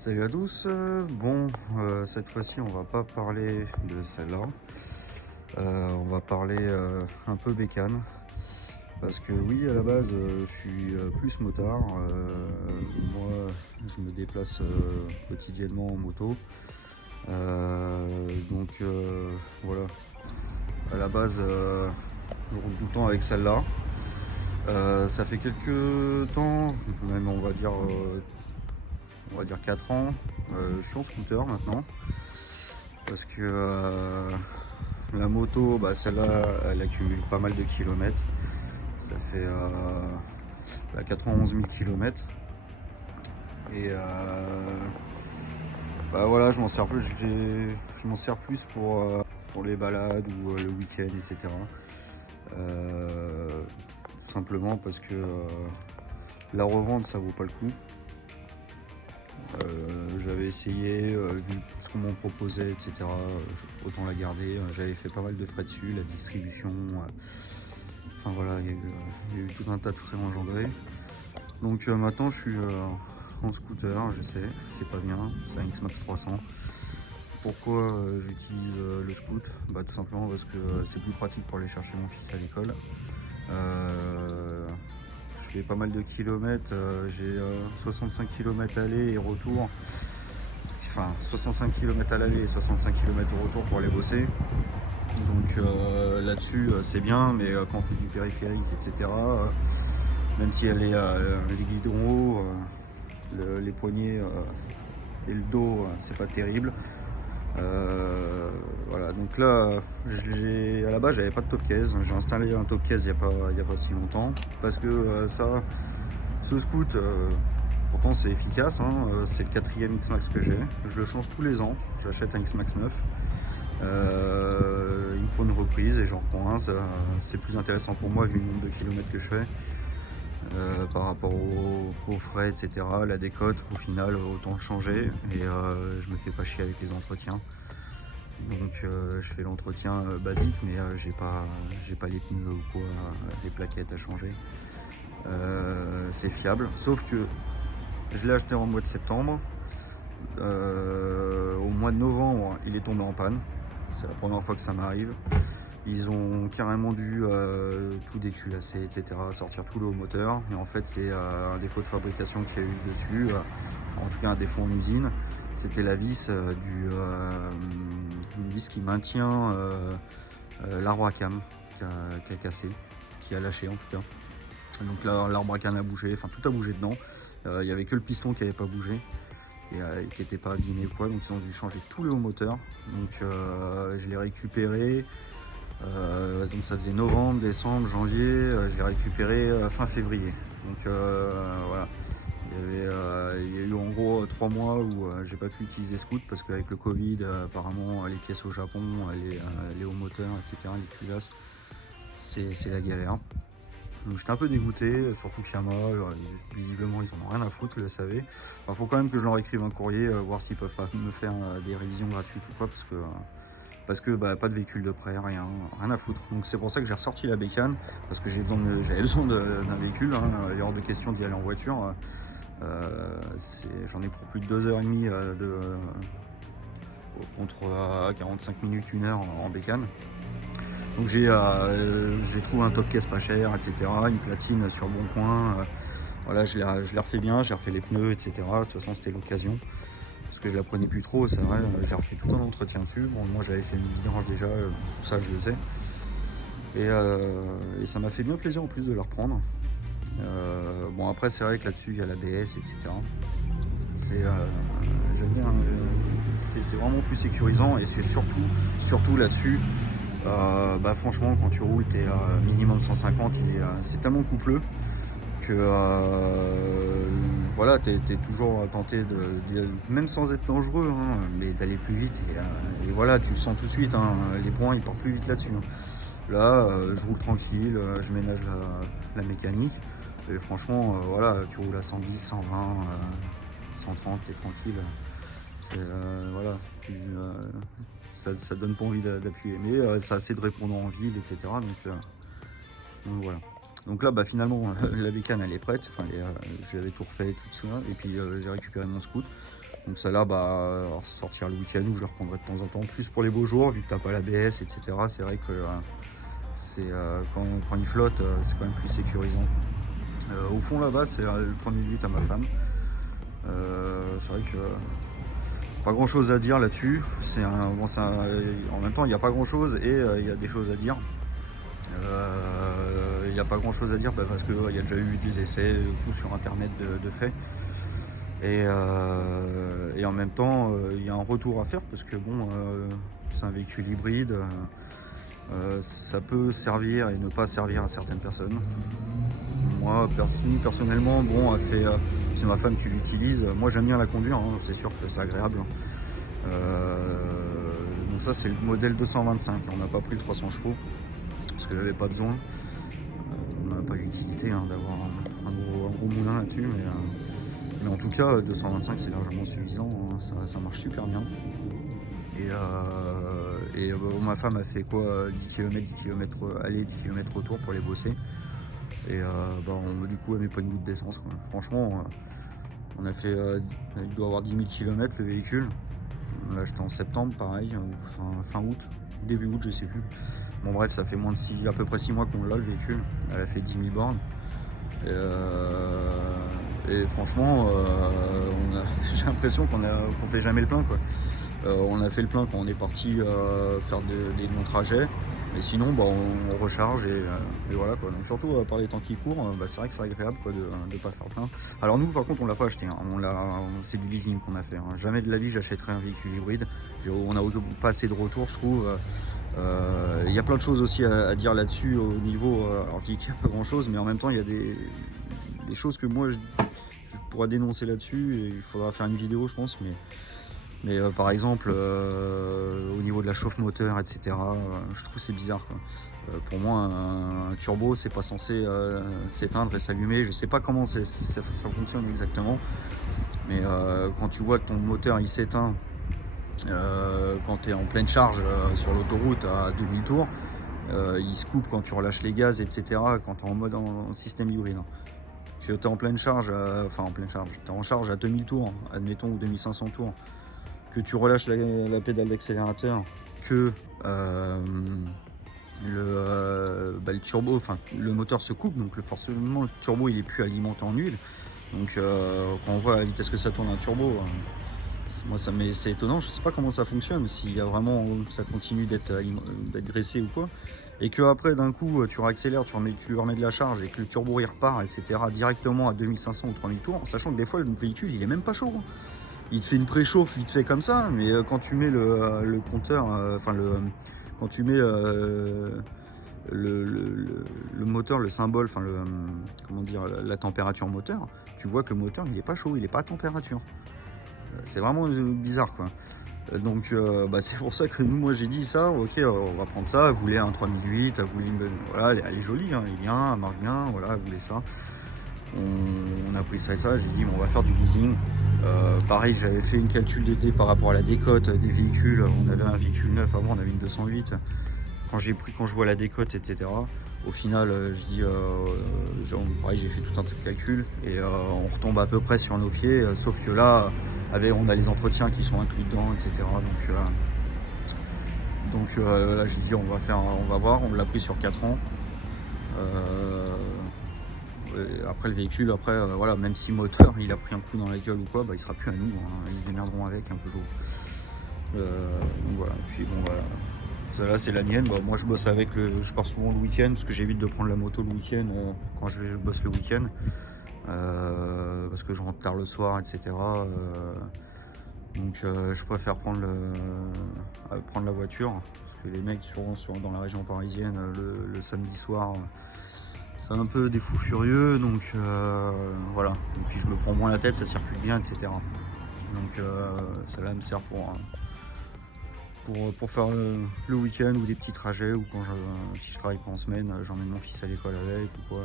Salut à tous, cette fois-ci on va pas parler de celle-là, on va parler un peu bécane, parce que oui à la base je suis plus motard, moi je me déplace quotidiennement en moto, donc voilà, à la base je roule tout le temps avec celle-là. Ça fait quelques temps, même on va dire 4 ans, je suis en scooter maintenant. Parce que la moto, celle-là, elle accumule pas mal de kilomètres. Ça fait 91 000 kilomètres. Et voilà, je m'en sers plus pour les balades ou le week-end, etc. Tout simplement parce que la revente, ça vaut pas le coup. J'avais essayé, vu ce qu'on m'en proposait, etc. Autant la garder. J'avais fait pas mal de frais dessus, la distribution. Enfin voilà, il y a eu tout un tas de frais engendrés. Donc maintenant, je suis en scooter, je sais, c'est pas bien, c'est un X-Max 300. Pourquoi j'utilise le scoot? Tout simplement parce que c'est plus pratique pour aller chercher mon fils à l'école. Je fais pas mal de kilomètres, j'ai 65 km aller et retour. Enfin 65 km à l'aller et 65 km au retour pour aller bosser. Donc là-dessus c'est bien, mais quand on fait du périphérique, etc., même si elle est les guidons hauts, les poignets et le dos, c'est pas terrible. Voilà, donc là, à la base, j'avais pas de top case. J'ai installé un top case il y a pas si longtemps, parce que ce scoot, pourtant c'est efficace, hein, c'est le 4e X-Max que j'ai. Je le change tous les ans, j'achète un X-Max 9. Il me faut une reprise et j'en reprends un. C'est plus intéressant pour moi vu le nombre de kilomètres que je fais. Par rapport aux frais, etc. La décote, au final, autant le changer. Et je me fais pas chier avec les entretiens. Donc je fais l'entretien basique, mais j'ai pas les pneus ou quoi, les plaquettes à changer. C'est fiable, sauf que je l'ai acheté en mois de septembre. Au mois de novembre, il est tombé en panne. C'est la première fois que ça m'arrive. Ils ont carrément dû tout déculasser, etc., sortir tout le haut moteur. Et en fait, c'est un défaut de fabrication qu'il y a eu dessus, en tout cas un défaut en usine. C'était la vis, une vis qui maintient l'arbre à cam qui a cassé, qui a lâché en tout cas. Donc là, l'arbre à cam a bougé, enfin tout a bougé dedans. Il n'y avait que le piston qui n'avait pas bougé et qui n'était pas abîmé ou quoi. Donc ils ont dû changer tout le haut moteur. Donc je l'ai récupéré. Donc ça faisait novembre, décembre, janvier, je l'ai récupéré fin février. Donc voilà, il y a eu en gros 3 mois où j'ai pas pu utiliser Scoot parce qu'avec le Covid, apparemment les pièces au Japon, les hauts moteurs, etc., les culasses, c'est la galère. Donc j'étais un peu dégoûté, surtout que Yamaha, visiblement ils en ont rien à foutre, le SAV. Enfin, faut quand même que je leur écrive un courrier, voir s'ils peuvent pas me faire des révisions gratuites ou quoi, parce que pas de véhicule de prêt, rien à foutre. Donc c'est pour ça que j'ai ressorti la bécane, parce que j'avais besoin d'un véhicule, hein. Il est hors de question d'y aller en voiture. J'en ai pour plus de 2h30 contre 45 minutes, 1 heure en bécane. Donc j'ai trouvé un top case pas cher, etc. Une platine sur Bon Coin. Voilà, je l'ai refait bien, j'ai refait les pneus, etc. De toute façon c'était l'occasion. Parce que je la prenais plus trop, c'est vrai, j'ai refait tout un entretien dessus. Bon, moi j'avais fait une vidange déjà, tout ça je le sais. Et ça m'a fait bien plaisir en plus de la reprendre. Bon après c'est vrai que là-dessus il y a l'ABS, etc. J'aime bien, c'est vraiment plus sécurisant et c'est surtout là-dessus. Franchement quand tu roules t'es minimum 150, c'est tellement coupleux que voilà, t'es toujours tenté même sans être dangereux, hein, mais d'aller plus vite et voilà, tu le sens tout de suite, hein, les points ils partent plus vite là-dessus, hein. Là je roule tranquille, je ménage la mécanique et franchement voilà, tu roules à 110, 120, 130, t'es tranquille. Voilà, ça donne pas envie d'appuyer, mais ça a assez de répondre en ville, etc. Donc voilà. Donc là finalement la bécane elle est prête, enfin, j'avais tout refait, tout ça, et puis j'ai récupéré mon scoot. Donc celle-là, bah, sortir le week-end où je le reprendrai de temps en temps, plus pour les beaux jours, vu que t'as pas l'ABS, etc. C'est vrai que quand il flotte, c'est quand même plus sécurisant. Au fond là-bas, c'est le premier but à ma femme. C'est vrai que pas grand chose à dire là-dessus. En même temps, il n'y a pas grand chose et il y a des choses à dire. Il n'y a pas grand chose à dire parce qu'il y a déjà eu des essais tout sur internet de fait. Et en même temps, il y a un retour à faire parce que bon, c'est un véhicule hybride. Ça peut servir et ne pas servir à certaines personnes. Moi, personnellement, bon, c'est ma femme qui l'utilise. Moi, j'aime bien la conduire, hein, c'est sûr que c'est agréable. Donc ça, c'est le modèle 225. On n'a pas pris le 300 chevaux parce que j'avais pas besoin. On n'a pas l'utilité hein, d'avoir un gros moulin là-dessus, mais en tout cas, 225, c'est largement suffisant. Hein, ça marche super bien. Et ma femme a fait quoi 10 km aller, 10 km retour pour les bosser. Et du coup, elle met pas une goutte d'essence. Franchement, on a fait, il doit avoir 10 000 km le véhicule. On l'a acheté en septembre, pareil, fin août, début août, je sais plus. Bon bref, ça fait à peu près 6 mois qu'on l'a le véhicule. Elle a fait 10 000 bornes. Et franchement, j'ai l'impression qu'on fait jamais le plein, quoi. On a fait le plein quand on est parti faire des longs trajets. Et sinon, bah, on recharge et voilà quoi. Donc surtout par les temps qui courent, c'est vrai que c'est agréable quoi, de ne pas faire plein. Alors nous, par contre, on l'a pas acheté. Hein. C'est du leasing qu'on a fait. Hein. Jamais de la vie, j'achèterai un véhicule hybride. On n'a pas assez de retour, je trouve. Il y a plein de choses aussi à dire là-dessus au niveau. Alors je dis qu'il n'y a pas grand-chose, mais en même temps, il y a des choses que moi je pourrais dénoncer là-dessus. Et il faudra faire une vidéo, je pense, mais par exemple au niveau de la chauffe moteur, etc. Je trouve c'est bizarre quoi. Pour moi un turbo c'est pas censé s'éteindre et s'allumer. Je sais pas comment ça fonctionne exactement, mais quand tu vois que ton moteur il s'éteint quand tu es en pleine charge sur l'autoroute à 2000 tours, il se coupe quand tu relâches les gaz, etc. Quand tu es en mode en système hybride. Que tu es en pleine charge, tu es en charge à 2000 tours, admettons, ou 2500 tours, que tu relâches la pédale d'accélérateur, que le turbo, le moteur se coupe, donc forcément le turbo il est plus alimenté en huile. Donc quand on voit la vitesse que ça tourne un turbo, c'est étonnant, je sais pas comment ça fonctionne, s'il y a vraiment ça continue d'être graissé ou quoi. Et que après d'un coup tu réaccélères, tu remets de la charge et que le turbo il repart, etc. directement à 2500 ou 3000 tours, en sachant que des fois le véhicule il est même pas chaud. Hein. Il te fait une préchauffe vite fait comme ça, mais quand tu mets le compteur, quand tu mets le moteur, le symbole, comment dire, la température moteur, tu vois que le moteur il est pas chaud, il est pas à température. C'est vraiment bizarre quoi. Donc c'est pour ça que moi j'ai dit ça, ok on va prendre ça, elle voulait un 3008, elle voulait voilà, elle est jolie, hein, elle est bien, elle marche bien, voilà, elle voulait ça. On a pris ça et ça, j'ai dit bon, on va faire du leasing. Pareil, j'avais fait une calcul d'été par rapport à la décote des véhicules. On avait un véhicule neuf avant, on avait une 208. Quand je vois la décote, etc. Au final, je dis, pareil, j'ai fait tout un calcul et on retombe à peu près sur nos pieds. Sauf que là, on a les entretiens qui sont inclus dedans, etc. Donc là, j'ai dit, on va voir. On l'a pris sur 4 ans. Après le véhicule, voilà, même si moteur il a pris un coup dans la gueule ou quoi, il sera plus à nous, hein, ils se démerderont avec un peu d'eau. Donc voilà, puis bon voilà. Là c'est la mienne, moi je bosse avec je pars souvent le week-end parce que j'évite de prendre la moto le week-end quand je bosse le week-end. Parce que je rentre tard le soir, etc. Donc je préfère prendre la voiture parce que les mecs souvent dans la région parisienne le samedi soir c'est un peu des fous furieux, donc voilà. Et puis je me prends moins la tête, ça circule bien, etc. Donc celle-là me sert pour faire le week-end ou des petits trajets, ou si je travaille pas en semaine, j'emmène mon fils à l'école avec ou quoi.